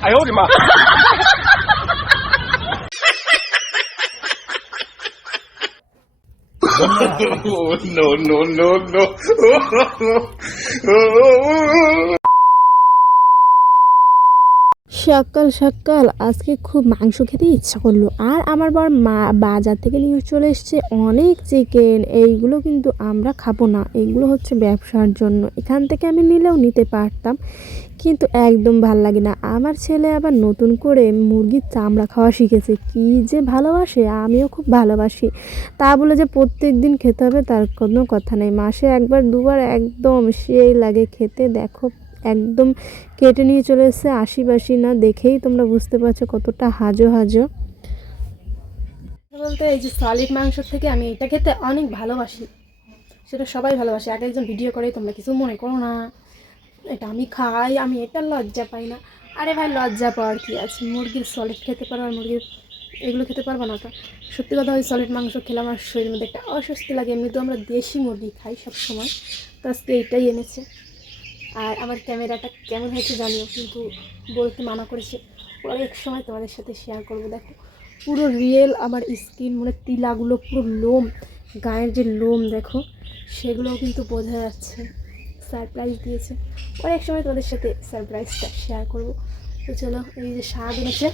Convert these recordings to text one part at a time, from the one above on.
哎呦我的妈！ oh, no, no, no, no. সকাল সকাল আজকে খুব মাংস খেতে ইচ্ছা করল। আর আমার বর মা বাজার থেকে নিয়ে চলে এসছে অনেক চিকেন এইগুলো কিন্তু আমরা খাব না। এগুলো হচ্ছে ব্যবসার জন্য। এখান থেকে আমি নিলেও নিতে পারতাম, কিন্তু একদম ভালো লাগে না। আমার ছেলে আবার নতুন করে মুরগির চামড়া খাওয়া শিখেছে। কি যে ভালোবাসে, আমিও খুব ভালোবাসি। তা বলে যে প্রত্যেক দিন খেতে হবে, তার কোনো কথা নেই। মাসে একবার, দুবার একদম সেই লাগে খেতে। দেখো একদম কেটে নিয়ে চলে এসেছে আশিবাসি না দেখেই তোমরা বুঝতে পারছ কতটা হাজো হাজো। বলতে এই যে সলিড মাংসর থেকে আমি এটা খেতে অনেক ভালোবাসি, সেটা সবাই ভালোবাসে। এক একজন ভিডিও করে, তোমরা কিছু মনে করো না। এটা আমি খাই, আমি এটা লজ্জা পাই না। আরে ভাই, লজ্জা পাওয়ার কি আছে? মুরগির সলিড খেতে পারো আর মুরগির এগুলো খেতে পারব না তো। সত্যি কথা, ওই সলিড মাংস খেলে আমার শরীরের মধ্যে একটা অস্বস্তি লাগে। এমনি তো আমরা দেশি মুরগি খাই সবসময়, তো আজকে এইটাই এনেছে। আর আমার ক্যামেরাটা কেমন হয়েছে জানিও, কিন্তু বলতে মানা করেছে। অনেক সময় তোমাদের সাথে শেয়ার করব, দেখো। পুরো রিয়েল আমার স্কিন মানে তিলাগুলো পুরো লোম, গায়ের যে লোম, দেখো, সেগুলোও কিন্তু বোঝা যাচ্ছে। সারপ্রাইজ দিয়েছে। অনেক সময় তোমাদের সাথে সারপ্রাইজটা শেয়ার করব। তো চলো, এই যে স্বাদ এনেছে।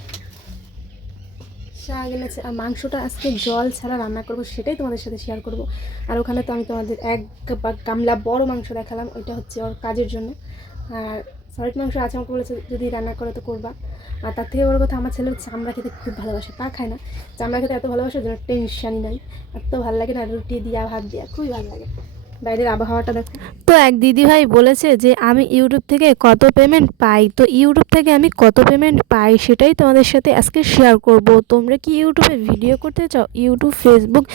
আর মাংসটা আজকে জল ছাড়া রান্না করব সেটাই তোমাদের সাথে শেয়ার করব। আর ওখানে তো আমি তোমাদের এক গামলা বড় মাংস দেখালাম, ওইটা হচ্ছে ওর কাজের জন্য। আর সলিড মাংস আছে, আমাকে বলেছে যদি রান্না করে তো করবা। আর তার থেকে বড় কথা, আমার ছেলে চামড়া খেতে খুব ভালোবাসে, পা খায় না। চামড়া খেতে এত ভালোবাসে যেন টেনশনই নাই। এত ভালো লাগে না রুটি দিয়া, ভাত দিয়া, খুবই ভালো লাগে। বাইরের আবহাওয়াটা দেখো। তো এক দিদিভাই বলেছে যে, আমি ইউটিউব থেকে কত পেমেন্ট পাই? তো ইউটিউব থেকে আমি কত পেমেন্ট পাই সেটাই তোমাদের সাথে আজকে শেয়ার করব। তোমরা কি ইউটিউবে ভিডিও করতে চাও, ইউটিউব ফেসবুক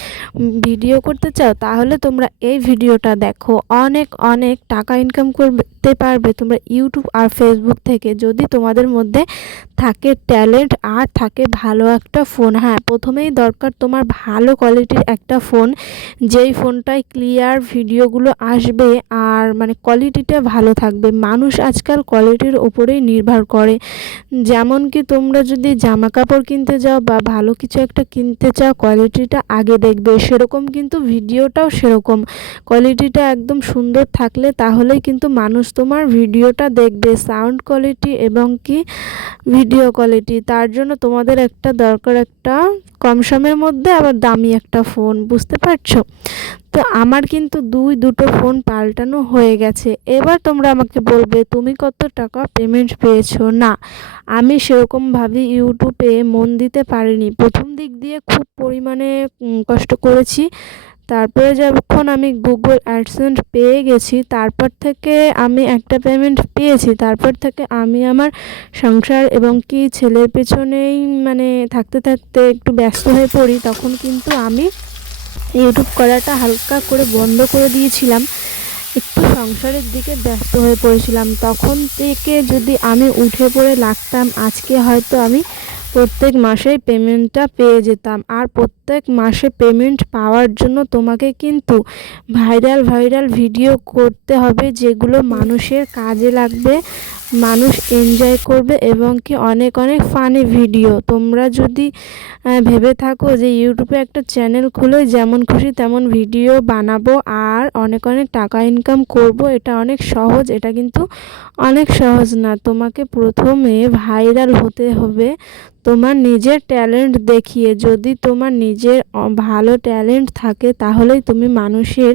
ভিডিও করতে চাও, তাহলে তোমরা এই ভিডিওটা দেখো। অনেক অনেক টাকা ইনকাম করতে পারবে তোমরা ইউটিউব আর ফেসবুক থেকে। যদি তোমাদের মধ্যে থাকে ট্যালেন্ট আর থাকে ভালো একটা ফোন হ্যাঁ প্রথমেই দরকার তোমার ভালো কোয়ালিটির একটা ফোন যেই ফোনটায় ক্লিয়ার ভিডিওগুলো আসবে আর মানে কোয়ালিটিটা ভালো থাকবে। মানুষ আজকাল কোয়ালিটির ওপরেই নির্ভর করে। যেমন কি তোমরা যদি জামা কাপড় কিনতে যাও বা ভালো কিছু একটা কিনতে চাও কোয়ালিটিটা আগে দেখবে। সেরকম কিন্তু ভিডিওটাও সেরকম। কোয়ালিটিটা একদম সুন্দর থাকলে তাহলেই কিন্তু মানুষ তোমার ভিডিওটা দেখবে। সাউন্ড কোয়ালিটি এবং কি ভিডিও কোয়ালিটি তার জন্য তোমাদের একটা দরকার একটা কম সময়ের মধ্যে আবার দামি একটা ফোন, বুঝতে পারছ? তো আমার কিন্তু দুই, দুটো ফোন পাল্টানো হয়ে গেছে। এবার তোমরা আমাকে বলবে, তুমি কত টাকা পেমেন্ট পেয়েছ? না, আমি সেরকমভাবে ইউটিউবে মন দিতে পারিনি। প্রথম দিক দিয়ে খুব পরিমাণে কষ্ট করেছি। তারপরে যখন আমি গুগল অ্যাডসেন্স পেয়ে গেছি, তারপর থেকে আমি একটা পেমেন্ট পেয়েছি। তারপর থেকে আমি আমার সংসার এবং কি ছেলের পেছনেই মানে থাকতে থাকতে একটু ব্যস্ত হয়ে পড়ি, তখন কিন্তু আমি ইউটিউব করাটা হালকা করে বন্ধ করে দিয়েছিলাম। একটু সংসারের দিকে ব্যস্ত হয়ে পড়েছিলাম। তখন থেকে যদি আমি উঠে পড়ে লাগতাম, আজকে হয়তো আমি প্রত্যেক মাসেই পেমেন্টটা পেয়ে যেতাম। আর প্রত্যেক মাসে পেমেন্ট পাওয়ার জন্য তোমাকে কিন্তু ভাইরাল ভাইরাল ভিডিও করতে হবে যেগুলো মানুষের কাজে লাগবে। মানুষ এনজয় করবে এবং কি অনেক অনেক ফানি ভিডিও তোমরা যদি ভেবে থাকো যে ইউটিউবে একটা চ্যানেল খুলে যেমন খুশি তেমন ভিডিও বানাবো আর অনেক অনেক টাকা ইনকাম করব, এটা অনেক সহজ, এটা কিন্তু অনেক সহজ না। তোমাকে প্রথমে ভাইরাল হতে হবে তোমার নিজের ট্যালেন্ট দেখিয়ে। যদি তোমার নিজের ভালো ট্যালেন্ট থাকে তাহলেই তুমি মানুষের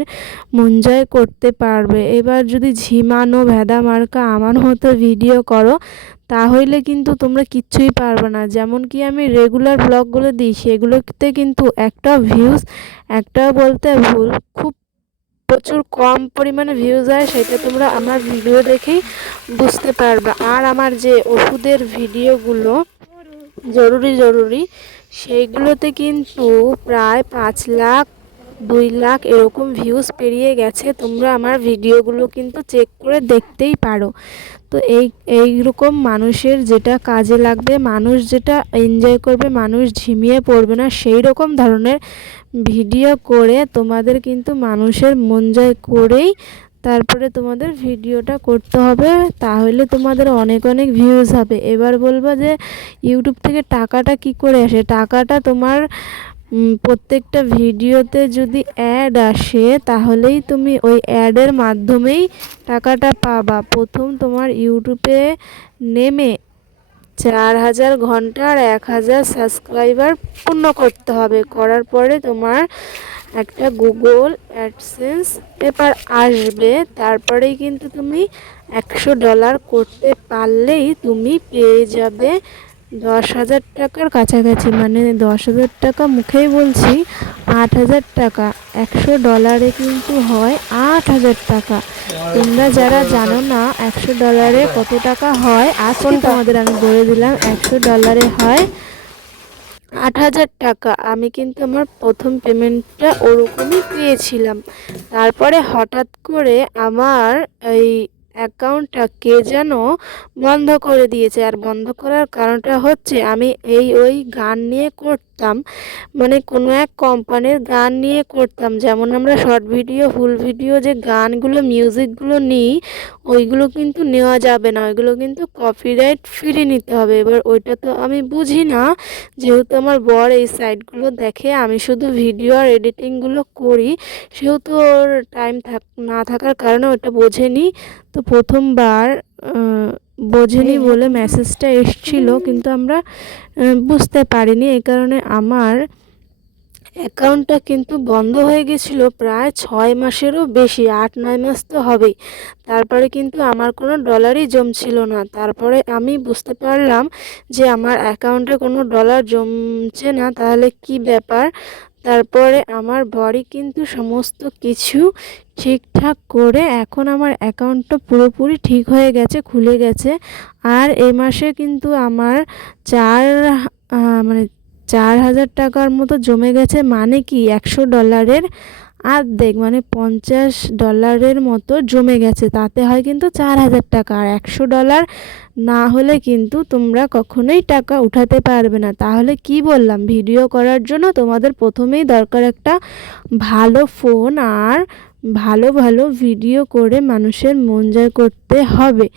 মন জয় করতে পারবে। এবার যদি ঝিমানো ভেদা মার্কা আমার মতো ভিডিও করো, তাহলে কিন্তু তোমরা কিচ্ছুই পারবে না। যেমন কি আমি রেগুলার ব্লগগুলো দিই, সেগুলোতে কিন্তু একটা ভিউজ একটা বলতে ভুল, খুব প্রচুর কম পরিমাণে ভিউজ হয়, সেটা তোমরা আমার ভিডিও দেখেই বুঝতে পারবে। আর আমার যে ওষুধের ভিডিওগুলো জরুরি জরুরি সেইগুলোতে কিন্তু প্রায় পাঁচ লাখ, দুই লাখ এরকম ভিউজ পেরিয়ে গেছে। তোমরা আমার ভিডিওগুলো কিন্তু চেক করে দেখতেই পারো। তো এই এইরকম মানুষের যেটা কাজে লাগবে, মানুষ যেটা এনজয় করবে, মানুষ ঝিমিয়ে পড়বে না, সেই রকম ধরনের ভিডিও করে তোমাদের কিন্তু মানুষের মন জয় করেই তারপরে তোমাদের ভিডিওটা করতে হবে। তাহলে তোমাদের অনেক অনেক ভিউজ হবে। এবার বলব যে ইউটিউব থেকে টাকাটা কি করে আসে? টাকাটা তোমার প্রত্যেকটা ভিডিওতে যদি অ্যাড আসে, তাহলেই তুমি ওই অ্যাডের মাধ্যমেই টাকাটা পাবা। প্রথম তোমার ইউটিউবে নেমে চার হাজার ঘণ্টার এক হাজার সাবস্ক্রাইবার পূর্ণ করতে হবে। করার পরে তোমার একটা গুগল অ্যাডসেন্স পেপার আসবে। তারপরেই কিন্তু তুমি একশো ডলার করতে পারলেই তুমি পেয়ে যাবে দশ হাজার টাকার কাছাকাছি মানে দশ হাজার টাকা মুখেই বলছি আট হাজার টাকা। একশো ডলারে কিন্তু হয় আট হাজার টাকা। তোমরা যারা জানো না একশো ডলারে কত টাকা হয় আজকে তোমাদের আমি বলে দিলাম একশো ডলারে হয় আট হাজার টাকা। আমি কিন্তু আমার প্রথম পেমেন্টটা ওরকমই পেয়েছিলাম। তারপরে হঠাৎ করে আমার এই অ্যাকাউন্টটা কে যেন বন্ধ করে দিয়েছে। আর বন্ধ করার কারণটা হচ্ছে আমি এই ওই গান নিয়ে করতাম। মানে কোনো এক কোম্পানির গান নিয়ে করতাম। যেমন আমরা শর্ট ভিডিও ফুল ভিডিও যে গানগুলো মিউজিকগুলো নিই, ওইগুলো কিন্তু নেওয়া যাবে না। ওইগুলো কিন্তু কপিরাইট ফ্রি নিতে হবে। এবার ওইটা তো আমি বুঝি না। যেহেতু আমার বর এই সাইটগুলো দেখে, আমি শুধু ভিডিও আর এডিটিংগুলো করি, সেহেতু ওর টাইম থাক, না থাকার কারণে ওটা বোঝেনি। তো প্রথমবার বোঝেনি বলে মেসেজটা এসছিল কিন্তু আমরা বুঝতে পারিনি। এই কারণে আমার অ্যাকাউন্টটা কিন্তু বন্ধ হয়ে গেছিল প্রায় ছয় মাসেরও বেশি আট নয় মাস তো হবেই। তারপরে কিন্তু আমার কোনো ডলারই জমছিল না। তারপরে আমি বুঝতে পারলাম যে আমার অ্যাকাউন্টে কোনো ডলার জমছে না। তাহলে কি ব্যাপার? তারপরে আমার বড়ি কিন্তু সমস্ত কিছু ঠিকঠাক করে এখন আমার অ্যাকাউন্টটা পুরোপুরি ঠিক হয়ে গেছে, খুলে গেছে। আর এ মাসে কিন্তু আমার চার মানে চার হাজার টাকার মতো জমে গেছে। মানে কি, একশো ডলারের অর্ধেক মানে পঞ্চাশ ডলারের মতো জমে গেছে। তাতে হয় কিন্তু চার হাজার টাকা। আর একশো ডলার না হলে কিন্তু তোমরা কখনোই টাকা উঠাতে পারবে না। তাহলে কি বললাম? ভিডিও করার জন্য তোমাদের প্রথমেই দরকার একটা ভালো ফোন আর ভালো ভালো ভিডিও করে মানুষের মন জয় করতে হবে।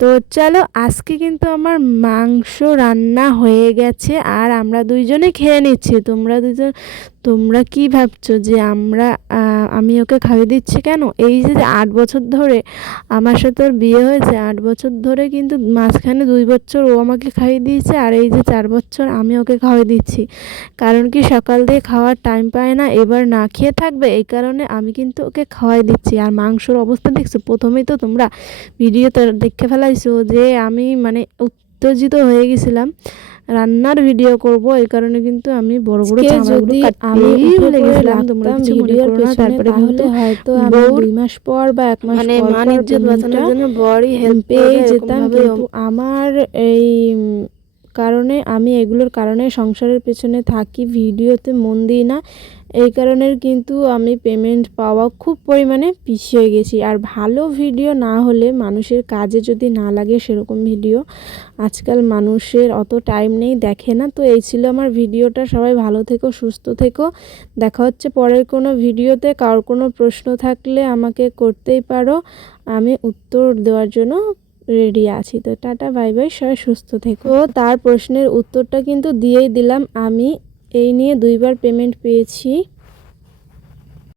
তো চলো, আজকে কিন্তু আমার মাংস রান্না হয়ে গেছে আর আমরা দুইজনে খেয়ে নিচ্ছি। তোমরা দুজন তোমরা কি ভাবছ যে আমরা আমি ওকে খাইয়ে দিচ্ছি কেন? এই যে আট বছর ধরে আমার সাথে ওর বিয়ে হয়েছে, আট বছর ধরে কিন্তু মাঝখানে দুই বছর ও আমাকে খাইয়ে দিয়েছে আর এই যে চার বছর আমি ওকে খাইয়ে দিচ্ছি। কারণ কি সকাল দিয়ে খাওয়ার টাইম পায় না, এবার না খেয়ে থাকবে, এই কারণে আমি কিন্তু ওকে খাওয়াই দিচ্ছি। আর মাংসর অবস্থা দেখছ? প্রথমেই তো তোমরা ভিডিওতে দেখে ফেলাইছো যে আমি মানে উত্তেজিত হয়ে গেছিলাম। রান্নার ভিডিও করব এই কারণে কিন্তু আমি বড় বড় যদি আমি ভুলে গেছিলাম তোমরা কিছু মনে করো না তারপরে কিন্তু হয়তো আমি দুই মাস পর বা এক মাস মানে মান ইজ্জত বাঁচানোর জন্য বড়ই হেল্প পেয়ে যেতাম কিন্তু আমার এই কারণে আমি এগুলোর কারণে সংসারের পেছনে থাকি, ভিডিওতে মন দিই না। এই কারণে কিন্তু আমি পেমেন্ট পাওয়া খুব পরিমাণে পিছিয়ে গেছি। আর ভালো ভিডিও না হলে মানুষের কাজে যদি না লাগে সেরকম ভিডিও আজকাল মানুষের অত টাইম নেই, দেখে না। তো এই ছিল আমার ভিডিওটা সবাই ভালো থেকো, সুস্থ থেকো। দেখা হচ্ছে পরের কোনো ভিডিওতে কারোর কোনো প্রশ্ন থাকলে আমাকে করতেই পারো। আমি উত্তর দেওয়ার জন্য রেডি আছি। তো টাটা বাই বাই সবাই সুস্থ থেকো। তার প্রশ্নের উত্তরটা কিন্তু দিয়েই দিলাম। আমি এই নিয়ে দুইবার পেমেন্ট পেয়েছি।